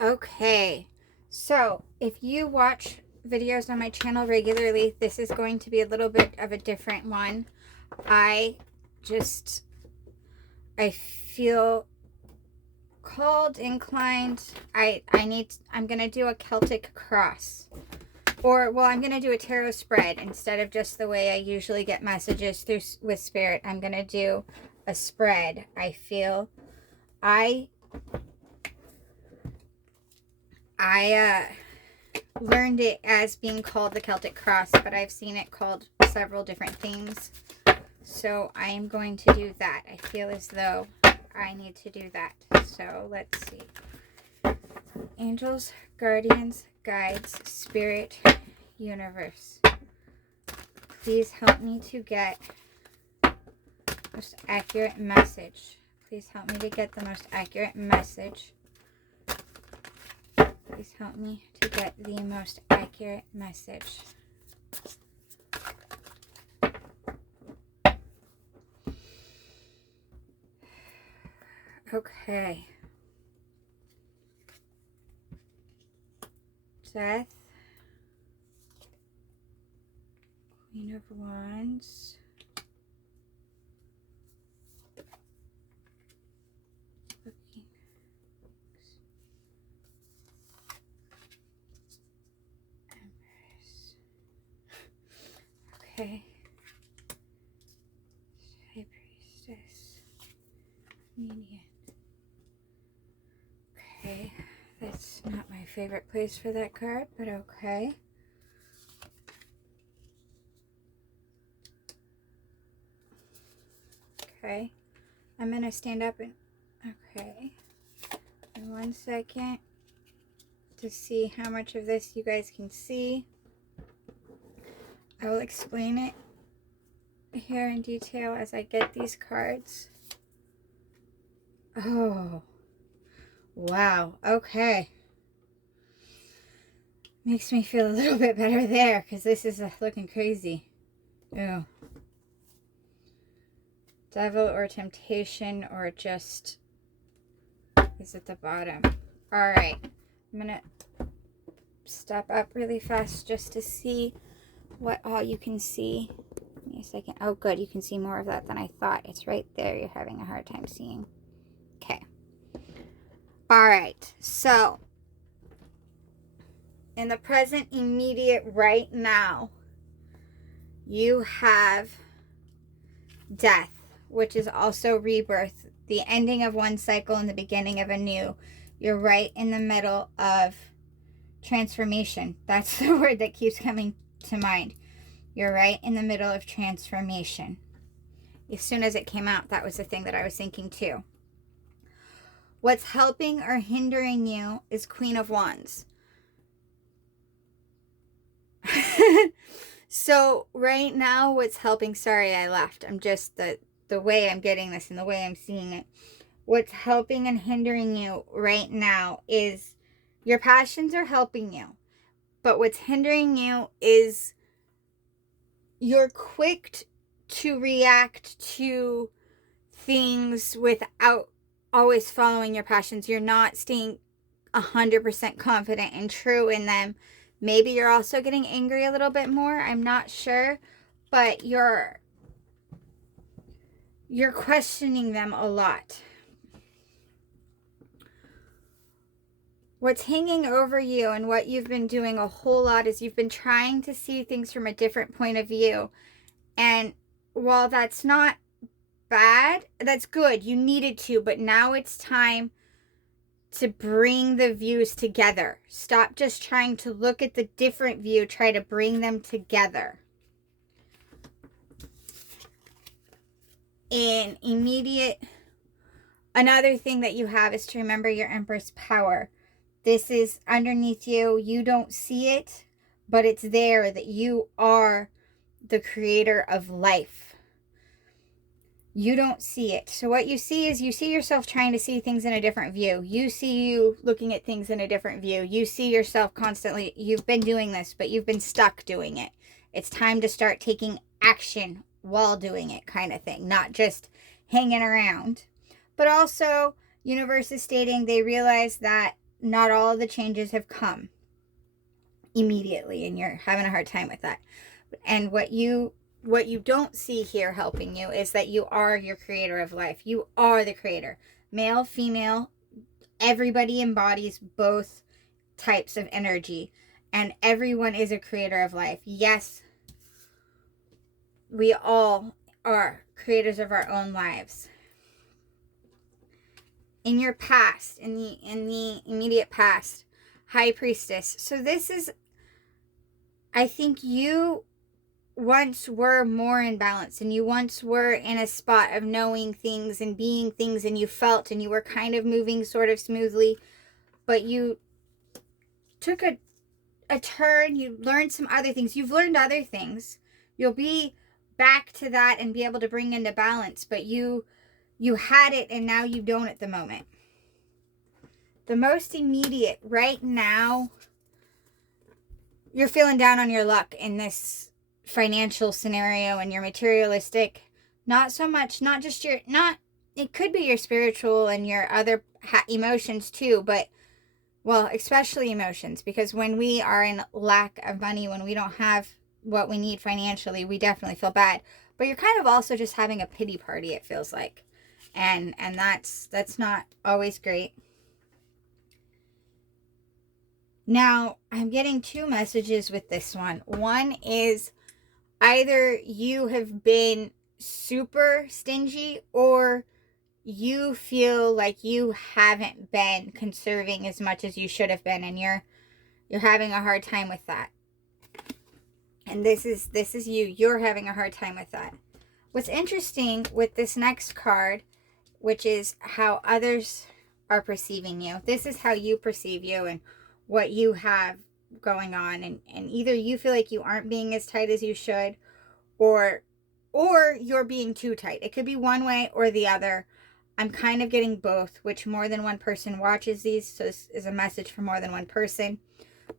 Okay, so if you watch videos on my channel regularly, this is going to be a little bit of a different one. I just, I feel called, inclined. I'm going to do a Celtic Cross. Or, well, I'm going to do a tarot spread instead of just the way I usually get messages through with Spirit. I'm going to do a spread. I feel I learned it as being called the Celtic Cross, but I've seen it called several different things. So I am going to do that. I feel as though I need to do that. So let's see. Angels, guardians, guides, spirit, universe. Please help me to get the most accurate message. Please help me to get the most accurate message. Please help me to get the most accurate message. Okay. Death. Queen of Wands. Okay. High Priestess. Median. Okay. That's not my favorite place for that card, but okay. Okay. I'm going to stand up and... Okay. In 1 second to see how much of this you guys can see. I will explain it here in detail as I get these cards. Oh, wow. Okay. Makes me feel a little bit better there because this is looking crazy. Oh. Devil or temptation or just is at the bottom. All right. I'm going to step up really fast just to see what all you can see. Give me a second. Oh, good. You can see more of that than I thought. It's right there. You're having a hard time seeing. Okay. All right. So, in the present, immediate, right now, you have death, which is also rebirth, the ending of one cycle and the beginning of a new. You're right in the middle of transformation. That's the word that keeps coming to mind. You're right in the middle of transformation. As soon as it came out, that was the thing that I was thinking too. What's helping or hindering you is Queen of Wands. So right now what's helping, sorry I laughed, I'm just the way I'm getting this and the way I'm seeing it. What's helping and hindering you right now is your passions are helping you. But what's hindering you is you're quick to react to things without always following your passions. You're not staying 100% confident and true in them. Maybe you're also getting angry a little bit more. I'm not sure. But you're questioning them a lot. What's hanging over you and what you've been doing a whole lot is you've been trying to see things from a different point of view. And while that's not bad, that's good. You needed to, but now it's time to bring the views together. Stop just trying to look at the different view. Try to bring them together. In immediate, another thing that you have is to remember your Empress power. This is underneath you. You don't see it, but it's there, that you are the creator of life. You don't see it. So what you see is you see yourself trying to see things in a different view. You see you looking at things in a different view. You see yourself constantly, you've been doing this, but you've been stuck doing it. It's time to start taking action while doing it, kind of thing. Not just hanging around. But also, universe is stating they realize that not all of the changes have come immediately, and you're having a hard time with that. And what you don't see here helping you is that you are your creator of life. You are the creator. Male, female, everybody embodies both types of energy, and everyone is a creator of life. Yes, we all are creators of our own lives. In your past, in the immediate past, High Priestess. So this is, I think you once were more in balance, and you once were in a spot of knowing things and being things, and you felt and you were kind of moving sort of smoothly, but you took a turn. You learned some other things. You've learned other things. You'll be back to that and be able to bring into balance, but you had it and now you don't at the moment. The most immediate right now, you're feeling down on your luck in this financial scenario, and you're materialistic. Not so much, not just your, not, it could be your spiritual and your other emotions too, but, well, especially emotions, because when we are in lack of money, when we don't have what we need financially, we definitely feel bad. But you're kind of also just having a pity party, it feels like. And that's not always great. Now, I'm getting two messages with this one. One is either you have been super stingy, or you feel like you haven't been conserving as much as you should have been, and you're having a hard time with that. And this is you're having a hard time with that. What's interesting with this next card, which is how others are perceiving you. This is how you perceive you and what you have going on, and either you feel like you aren't being as tight as you should, or you're being too tight. It could be one way or the other. I'm kind of getting both, which more than one person watches these, so this is a message for more than one person.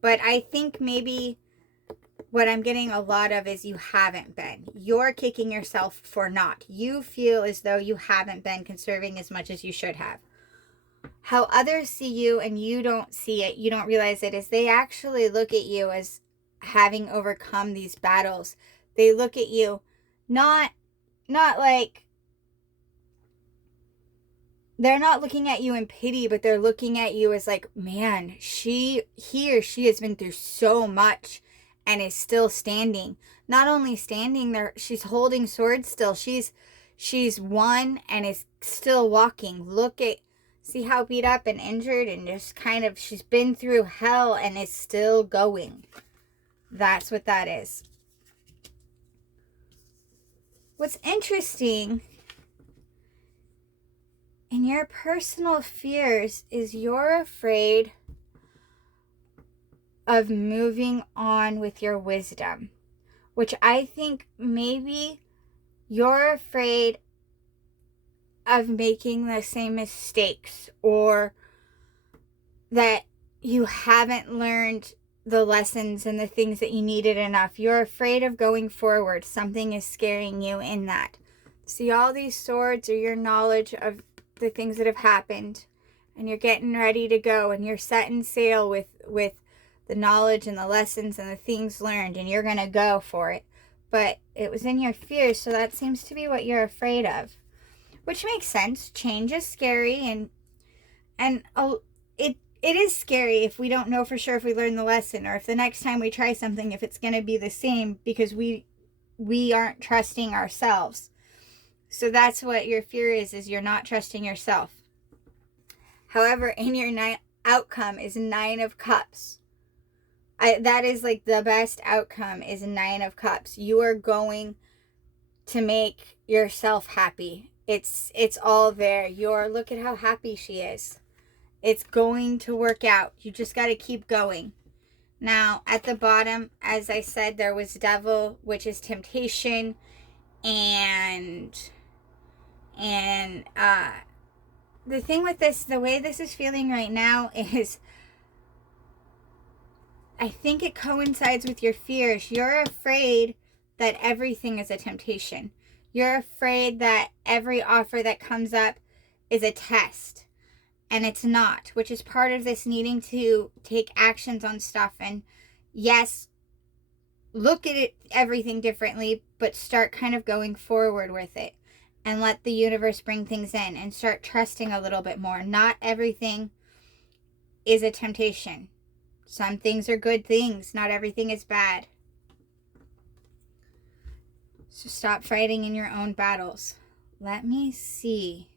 But I think maybe what I'm getting a lot of is you haven't been. You're kicking yourself for not. You feel as though you haven't been conserving as much as you should have. How others see you and you don't see it, you don't realize it, is they actually look at you as having overcome these battles. They look at you not like, they're not looking at you in pity, but they're looking at you as like, man, he or she has been through so much and is still standing. Not only standing there, she's holding swords still. She's won and is still walking. See how beat up and injured and just kind of, she's been through hell and is still going. That's what that is. What's interesting in your personal fears is you're afraid of moving on with your wisdom, which I think maybe you're afraid of making the same mistakes, or that you haven't learned the lessons and the things that you needed enough. You're afraid of going forward. Something is scaring you in that. See, all these swords are your knowledge of the things that have happened, and you're getting ready to go, and you're setting sail with the knowledge and the lessons and the things learned, and you're going to go for it. But it was in your fears, so that seems to be what you're afraid of. Which makes sense. Change is scary, and it is scary if we don't know for sure if we learn the lesson, or if the next time we try something, if it's going to be the same, because we aren't trusting ourselves. So that's what your fear is you're not trusting yourself. However, in your outcome is 9 of Cups. That is like the best outcome, is 9 of Cups. You are going to make yourself happy. It's all there. Look at how happy she is. It's going to work out. You just got to keep going. Now, at the bottom, as I said, there was Devil, which is temptation, and the thing with this, the way this is feeling right now is, I think it coincides with your fears. You're afraid that everything is a temptation. You're afraid that every offer that comes up is a test. and it's not, which is part of this needing to take actions on stuff. And yes, look at it, everything differently, but start kind of going forward with it and let the universe bring things in and start trusting a little bit more. Not everything is a temptation. Some things are good things. Not everything is bad. So stop fighting in your own battles. Let me see.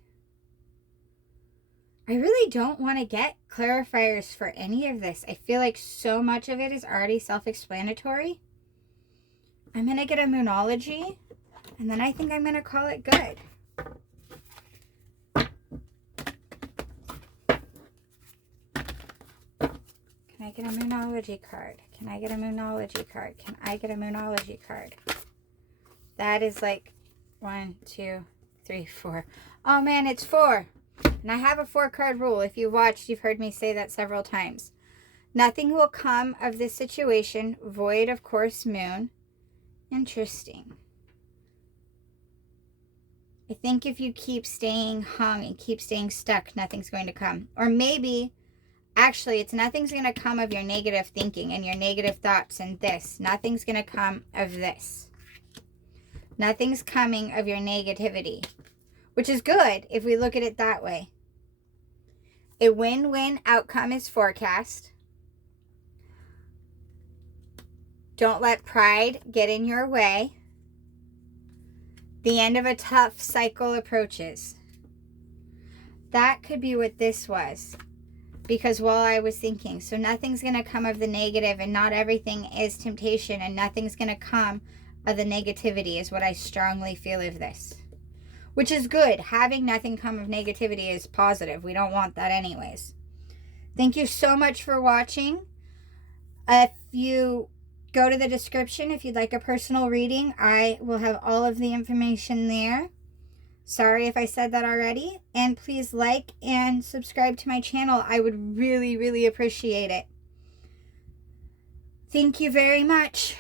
I really don't want to get clarifiers for any of this. I feel like so much of it is already self-explanatory. I'm going to get a Moonology, and then I think I'm going to call it good. Can I get a Moonology card? Can I get a Moonology card? Can I get a Moonology card? That is like 1, 2, 3, 4. Oh man, it's 4. And I have a 4-card rule. If you've watched, you've heard me say that several times. Nothing will come of this situation, void of course, moon. Interesting. I think if you keep staying hung and keep staying stuck, nothing's going to come. Or maybe, actually, it's nothing's going to come of your negative thinking and your negative thoughts and this. Nothing's going to come of this. Nothing's coming of your negativity, which is good if we look at it that way. A win-win outcome is forecast. Don't let pride get in your way. The end of a tough cycle approaches. That could be what this was. Because while I was thinking, so nothing's going to come of the negative, and not everything is temptation, and nothing's going to come of the negativity is what I strongly feel of this. Which is good. Having nothing come of negativity is positive. We don't want that anyways. Thank you so much for watching. If you go to the description, if you'd like a personal reading, I will have all of the information there. Sorry if I said that already. And please like and subscribe to my channel. I would really, really appreciate it. Thank you very much.